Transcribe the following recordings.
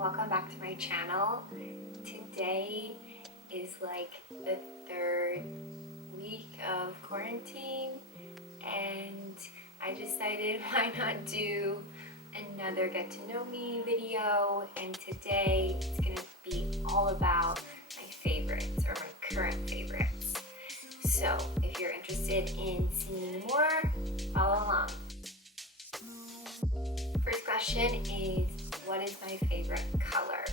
welcome back to my channel. Today is like the third week of quarantine and I decided why not do another get to know me video, and today it's gonna be all about my favorites or my current favorites. So if you're interested in seeing more, follow along. First question is, what is my favorite color?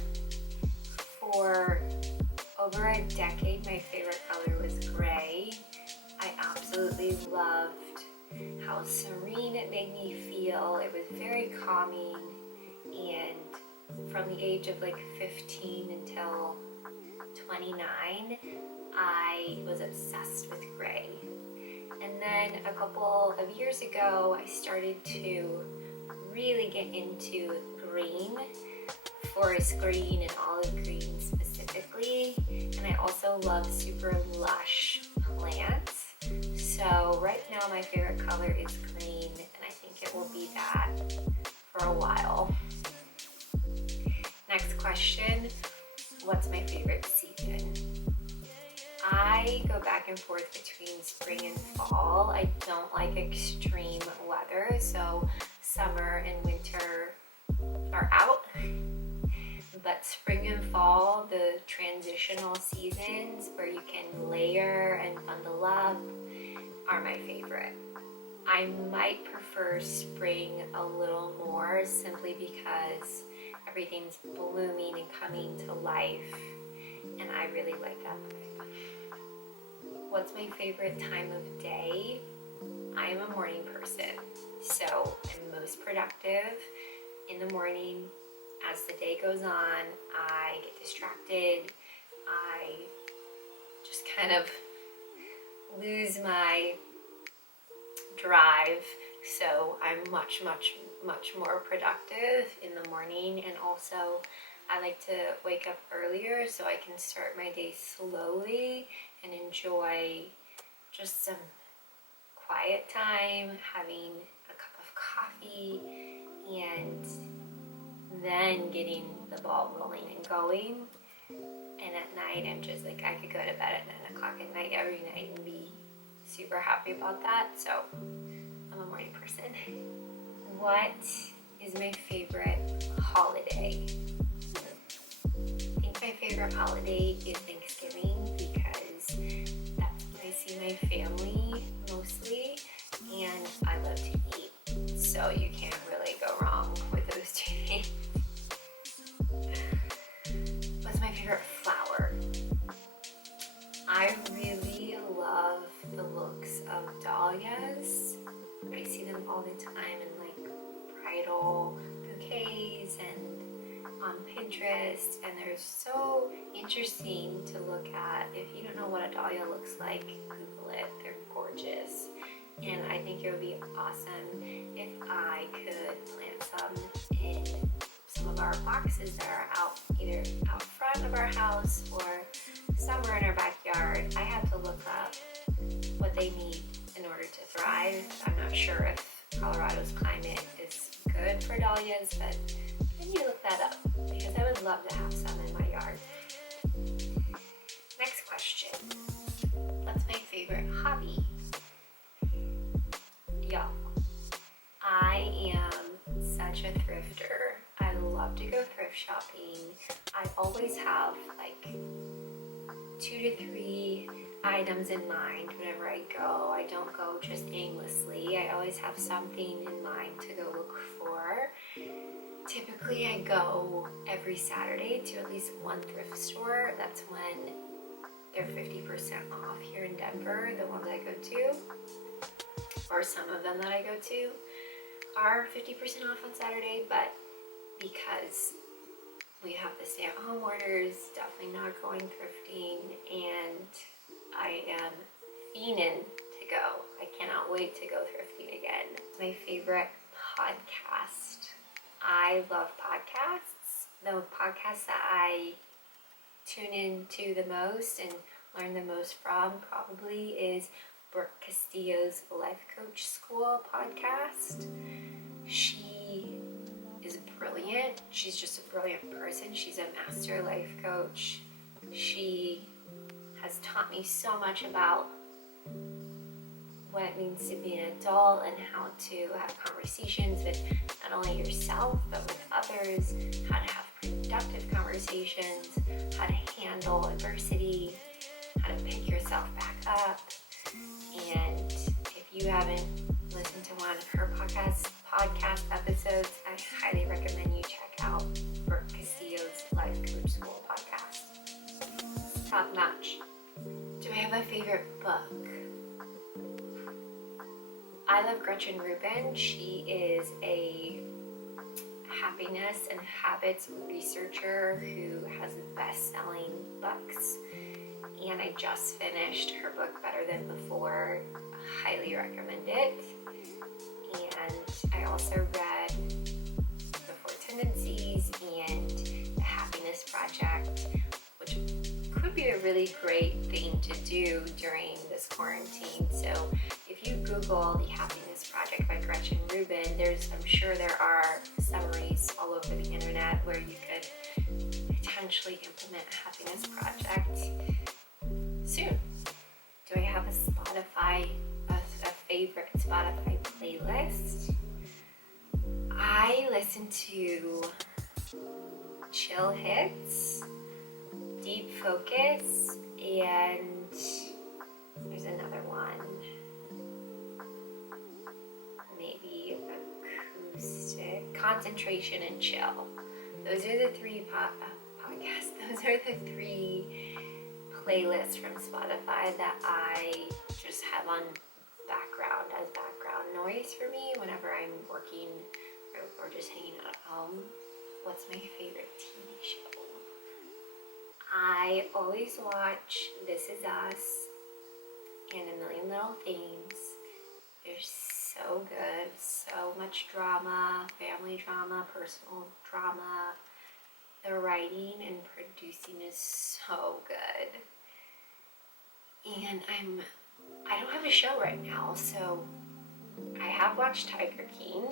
For over a decade, my favorite color was gray. I absolutely loved how serene it made me feel. It was very calming, and from the age of like 15 until 29, I was obsessed with gray. And then a couple of years ago, I started to really get into green, forest green and olive green specifically, and I also love super lush plants. So right now my favorite color is green, and I think it will be that for a while. Next question, what's my favorite season? I go back and forth between spring and fall. I don't like extreme weather, so summer and winter are out. But spring and fall, the transitional seasons where you can layer and bundle up, are my favorite. I might prefer spring a little more simply because everything's blooming and coming to life, and I really like that. What's my favorite time of day? I am a morning person, so I'm most productive in the morning. As the day goes on, I get distracted. I just kind of lose my drive, so I'm much more productive in the morning. And also I like to wake up earlier so I can start my day slowly and enjoy just some quiet time, having a cup of coffee, and then getting the ball rolling and going. And at night, I'm just like, I could go to bed at 9 o'clock at night every night and be super happy about that. So I'm a morning person. What is my favorite holiday? I think my favorite holiday is Thanksgiving because that's when I see my family mostly, and I love to eat. So you can't really go wrong with those two things. What's my favorite flower? I really love the looks of dahlias. I see them all the time in like bridal bouquets and on Pinterest, and they're so interesting to look at. If you don't know what a dahlia looks like, Google it. They're gorgeous. And I think it would be awesome if I could plant some in some of our boxes that are out, either out front of our house or somewhere in our backyard. I have to look up what they need in order to thrive. I'm not sure if Colorado's climate is good for dahlias, but I need to look that up because I would love to have some in my yard. Next question. What's my favorite hobby? Y'all, I am such a thrifter. I love to go thrift shopping. I always have like 2 to 3 items in mind whenever I go. I don't go just aimlessly. I always have something in mind to go look for. Typically I go every Saturday to at least one thrift store. That's when they're 50% off here in Denver, the ones I go to, or some of them that I go to are 50% off on Saturday, but because we have the stay-at-home orders, definitely not going thrifting, and I am fiending to go. I cannot wait to go thrifting again. My favorite podcast. I love podcasts. The podcast that I tune into the most and learn the most from probably is Brooke Castillo's Life Coach School podcast. She is brilliant. She's just a brilliant person. She's a master life coach. She has taught me so much about what it means to be an adult and how to have conversations with not only yourself but with others, how to have productive conversations, how to handle adversity, how to pick yourself back up. And if you haven't listened to one of her podcast episodes, I highly recommend you check out Brooke Castillo's Life Coach School podcast. It's top notch. Do I have a favorite book? I love Gretchen Rubin. She is a happiness and habits researcher who has best-selling books. And I just finished her book, Better Than Before. Highly recommend it. And I also read The Four Tendencies and The Happiness Project, which could be a really great thing to do during this quarantine. So if you Google The Happiness Project by Gretchen Rubin, I'm sure there are summaries all over the internet where you could potentially implement a happiness project soon. Do I have a favorite Spotify playlist? I listen to chill hits, deep focus, and there's another one. Maybe acoustic, concentration and chill. Those are the three podcasts. Those are the three playlists from Spotify that I just have on background as background noise for me whenever I'm working or just hanging out at home. What's my favorite TV show? I always watch This Is Us and A Million Little Things. They're so good, so much drama, family drama, personal drama. The writing and producing is so good. And I don't have a show right now, so I have watched Tiger King.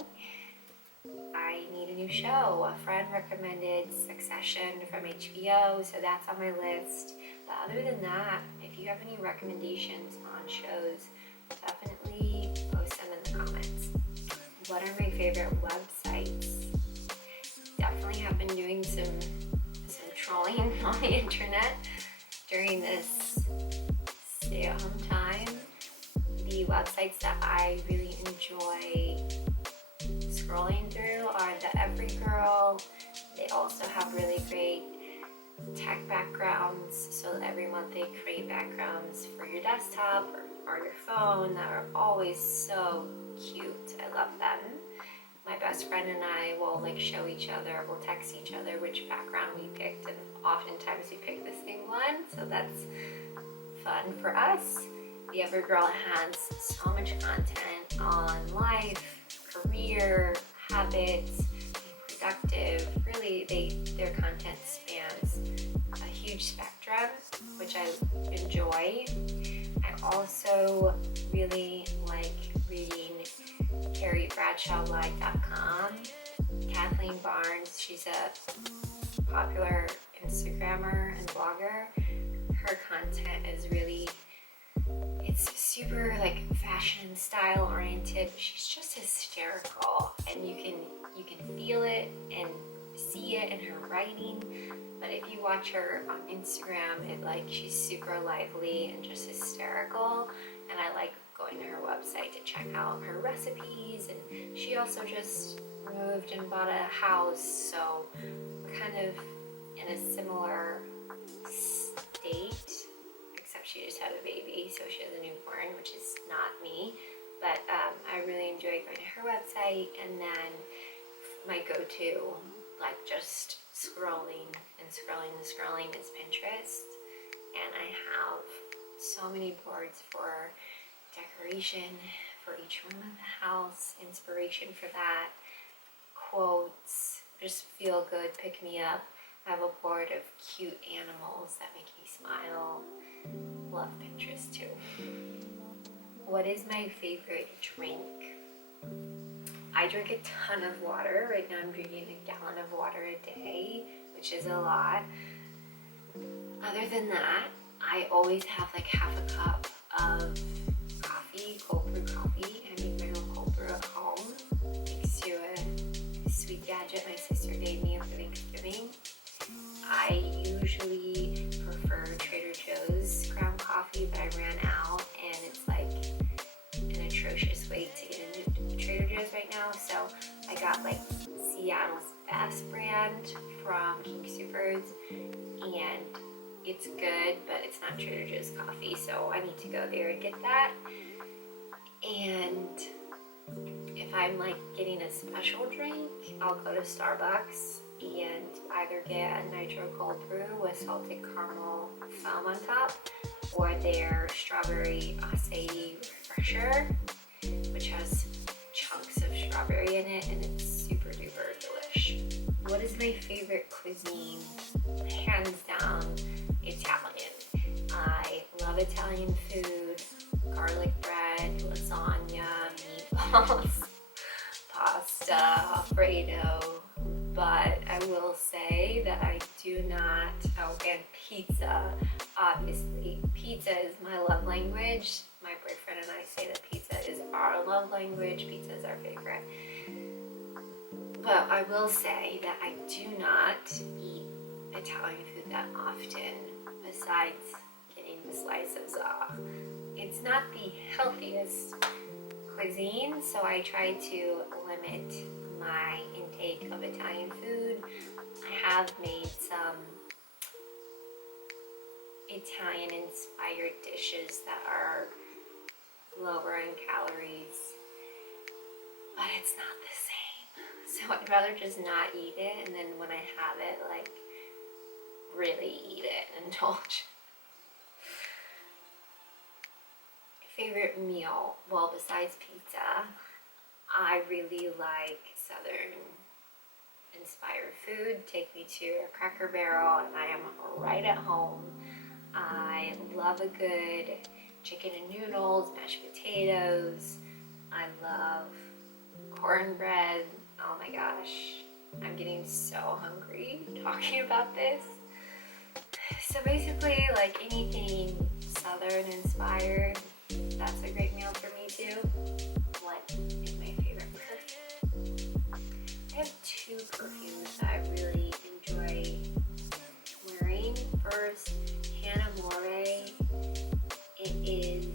I need a new show. A friend recommended Succession from HBO, so that's on my list. But other than that, if you have any recommendations on shows, definitely post them in the comments. What are my favorite websites? Definitely have been doing some trolling on the internet during this stay-at-home time. The websites that I really enjoy scrolling through are the Every Girl. They also have really great tech backgrounds, so every month they create backgrounds for your desktop or your phone that are always so cute. I love them. My best friend and I will show each other, we'll text each other which background we picked, and oftentimes we pick the same one, so that's fun for us. The Every Girl has so much content on life, career, habits, productive. Really, their content spans a huge spectrum, which I enjoy. I also really like reading CarrieBradshawLive.com. Kathleen Barnes, she's a popular Instagrammer and blogger. Her content is really, it's super fashion and style oriented. She's just hysterical, and you can feel it and see it in her writing. But if you watch her on Instagram, she's super lively and just hysterical, and I like going to her website to check out her recipes. And she also just moved and bought a house, so we're kind of in a similar state, except she just had a baby, so she has a newborn, which is not me. But I really enjoy going to her website, and then my go-to, just scrolling is Pinterest. And I have so many boards for decoration for each room of the house, inspiration for that, quotes, just feel good, pick me up. I have a board of cute animals that make me smile. Love Pinterest too. What is my favorite drink? I drink a ton of water. Right now I'm drinking a gallon of water a day, which is a lot. Other than that, I always have like half a cup of coffee, cold brew coffee. I make my own cold brew at home thanks to a sweet gadget my sister gave me for Thanksgiving. I usually prefer Trader Joe's ground coffee, but I ran out and it's like an atrocious way to get into Trader Joe's right now. So I got like Seattle's Best brand from King Soopers, and it's good, but it's not Trader Joe's coffee, so I need to go there and get that. And if I'm like getting a special drink, I'll go to Starbucks and either get a nitro cold brew with salted caramel foam on top, or their strawberry acai refresher, which has chunks of strawberry in it, and it's super duper delish. What is my favorite cuisine? Hands down, Italian. I love Italian food, garlic bread, lasagna, meatballs, pasta, Alfredo. But I will say that I do not, oh, and pizza, obviously. Pizza is my love language. My boyfriend and I say that pizza is our love language. Pizza is our favorite. But I will say that I do not eat Italian food that often, besides getting the slice of za. It's not the healthiest cuisine, so I try to limit my intake of Italian food. I have made some Italian inspired dishes that are lower in calories, but it's not the same. So I'd rather just not eat it, and then when I have it, like, really eat it and indulge. Favorite meal? Well, besides pizza, I really like Southern inspired food. Take me to a Cracker Barrel and I am right at home. I love a good chicken and noodles, mashed potatoes. I love cornbread. Oh my gosh, I'm getting so hungry talking about this. So basically, like anything Southern inspired, that's a great meal for me too. What is my favorite perfume? I have two perfumes that I really enjoy wearing. First, Hannah Moray. It is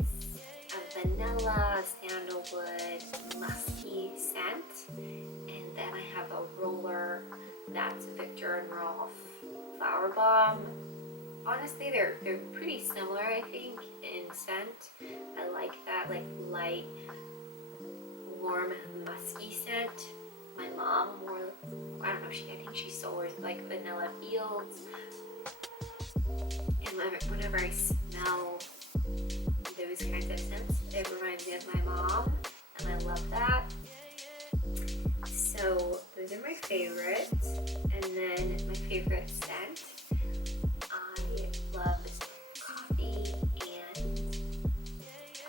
a vanilla sandalwood musky scent. And then I have a roller that's Victor and Rolf Flower Bomb. Honestly, they're pretty similar, I think, in scent. I like that like light, warm, musky scent. My mom wore, I don't know, I think she still wears like Vanilla Fields. And whenever I smell those kinds of scents, it reminds me of my mom, and I love that. So those are my favorites. And then my favorite scent, I love the smell of coffee, and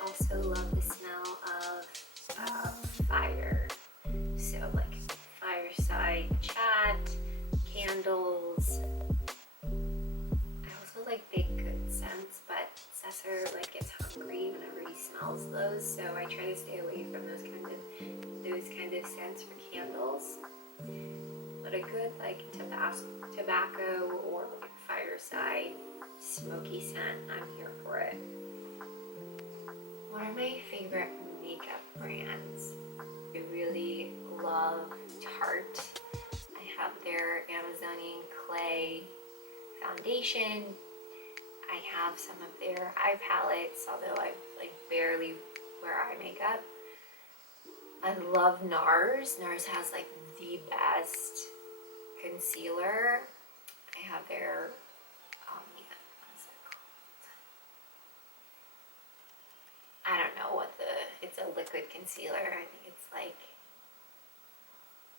also love the smell of fire. So like fireside chat, candles. I also like baked good scents, but Cesar like gets hungry whenever he smells those, so I try to stay away from those kind of scents for candles. But a good like tobacco or like fireside smoky scent, I'm here for it. One of my favorite makeup brands, I really love Tarte. I have their Amazonian Clay foundation. I have some of their eye palettes, although I like barely wear eye makeup. I love NARS. NARS has like the best concealer. I have their, what's that called? I don't know it's a liquid concealer. I think it's like,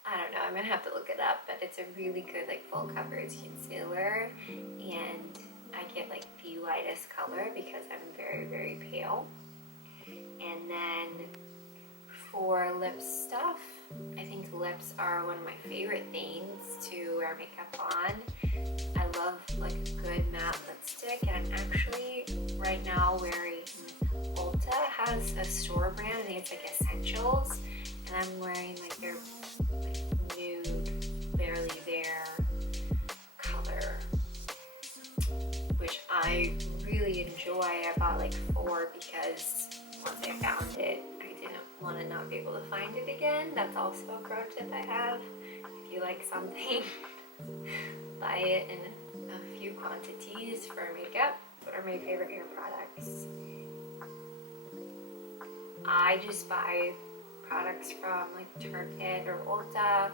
I don't know, I'm gonna have to look it up, but it's a really good like full coverage concealer, and I get like the lightest color because I'm very, very pale. And then for lip stuff, lips are one of my favorite things to wear makeup on. I love like a good matte lipstick, and I'm actually right now wearing Ulta has a store brand. I think it's like Essentials, and I'm wearing like their like nude, barely there color, which I really enjoy. I bought like 4 because once I found it, I didn't want to not be able to find it again. That's also a pro tip I have. If you like something, buy it in a few quantities for makeup. What are my favorite hair products? I just buy products from like Target or Ulta.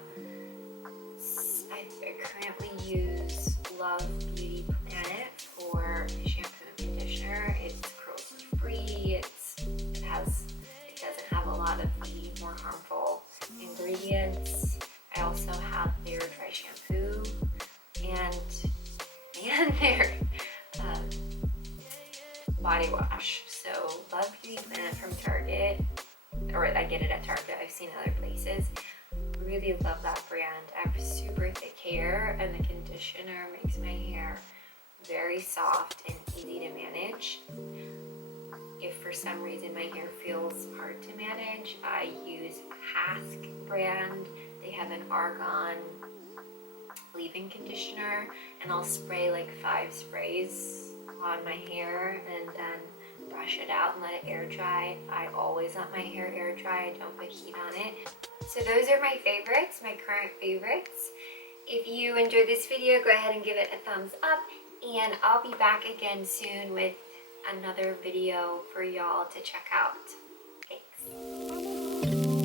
I currently use Love Beauty Planet for shampoo and conditioner. It's cruelty free. It doesn't have a lot of the more harmful ingredients. I also have their dry shampoo and their body wash. So Love Beauty Planet from Target, or I get it at Target. I've seen other places. Really love that brand. I have super thick hair, and the conditioner makes my hair very soft and easy to manage. If for some reason my hair feels hard to manage, I use Hask brand. They have an argan leave-in conditioner, and I'll spray like 5 sprays on my hair and then brush it out and let it air dry. I always let my hair air dry. I don't put heat on it. So those are my favorites, my current favorites. If you enjoyed this video, go ahead and give it a thumbs up, and I'll be back again soon with another video for y'all to check out. Thanks.